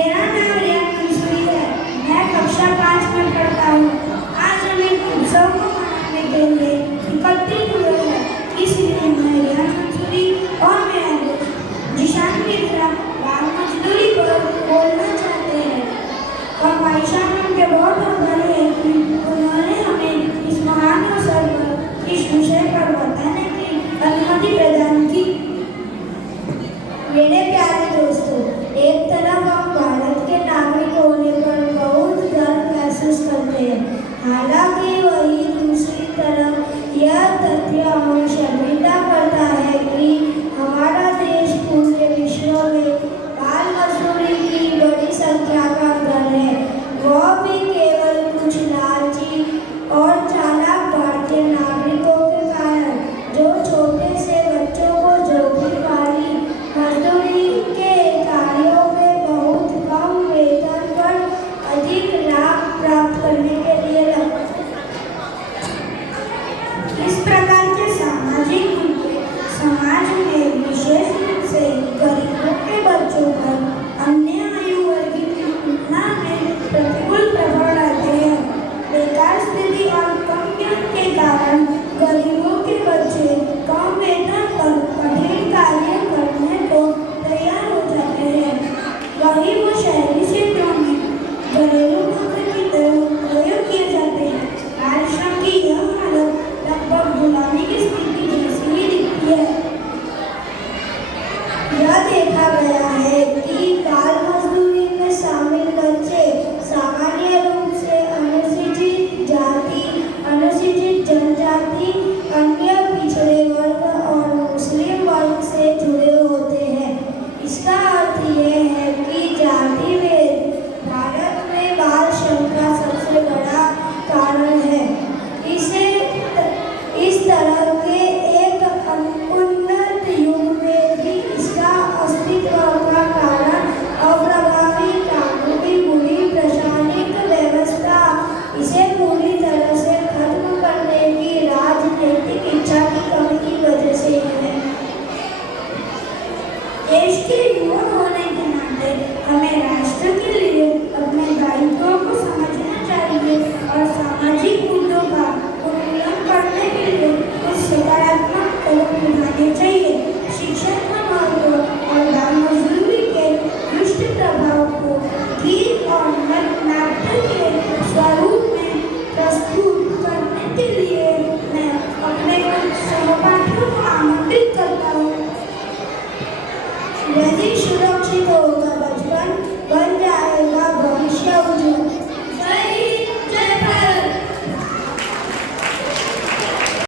मेरा नाम रिया मंसूरी है। मैं कक्षा 5 में पढ़ता हूँ। आज हम एक उत्सव को मनाने के लिए एकत्रित हुए हैं, इसलिए मैं रिया मंसूरी और मेरा दोस्त जिशान मिश्रा बाल मजदूरी पर बोलना चाहते हैं। हम आयशा मैम के बहुत आभारी हैं कि उन्होंने हमें इस महान अवसर पर इस विषय पर बताने की अनुमति प्रदान की। मेरे प्यारे दोस्तों, एक तरफ हम भारत के नागरिक होने पर बहुत गर्व महसूस करते हैं, हालांकि वही दूसरी तरफ यह तथ्य हमें शर्मिंदा करता है कि हमारा देश पूरे विश्व में बाल मजदूरी की बड़ी संख्या का घर है, वह भी केवल कुछ लालची और चालाक भारतीय नागरिकों के कारण, जो छोटे से बच्चों को जोखिम वाली मजदूरी के कार्यों में बहुत कम वेतन पर अधिक लाभ प्राप्त करने के लिए लगते हैं। इस प्रकार के सामाजिक मुद्दे समाज में विशेष रूप से गरीबों के बच्चों पर अन्य आयु वर्ग की तुलना में प्रतिकूल प्रभाव डालते हैं। बेकार स्थिति और कम ज्ञान के कारण गरीबों के बच्चे कम वेतन पर कठिन कार्य करने को तैयार हो जाते हैं। वहीं वो शहरी क्षेत्रों में घरेलू नौकरी की तरह प्रयोग किए जाते हैं। बाल श्रम की यह हालत लगभग गुलामी की स्थिति जैसी ही दिखती है। यह देखा गया है कि बाल मजदूरी में शामिल बच्चे सामान्य रूप से अनुसूचित जाति, अनुसूचित जनजाति, अन्य पिछड़े वर्ग और मुस्लिम वर्ग से जुड़े होते हैं। इसका अर्थ यह है कि जाति भेद भारत में बाल श्रम का सबसे बड़ा कारण है। इस तरह के एक उन्नत युग में भी इसका अस्तित्व का कारण अप्रभावी कानूनी बुरी प्रशासनिक व्यवस्था, इसे पूरी तरह से खत्म करने की राजनीतिक इच्छा की कमी की वजह से है। देश के युवा होने के नाते हमें राष्ट्र के लिए अपने दायित्वों को समझना चाहिए और सामाजिक मुद्दों का उन्मूलन करने के लिए कुछ सकारात्मक कदम उठाने चाहिए। शिक्षा का महत्व और बाल मजदूरी के दुष्ट प्रभाव को गीत और नाट्य के स्वरूप में प्रस्तुत करने के लिए मैं अपने कुछ सहपाठियों को आमंत्रित करता हूँ। यदि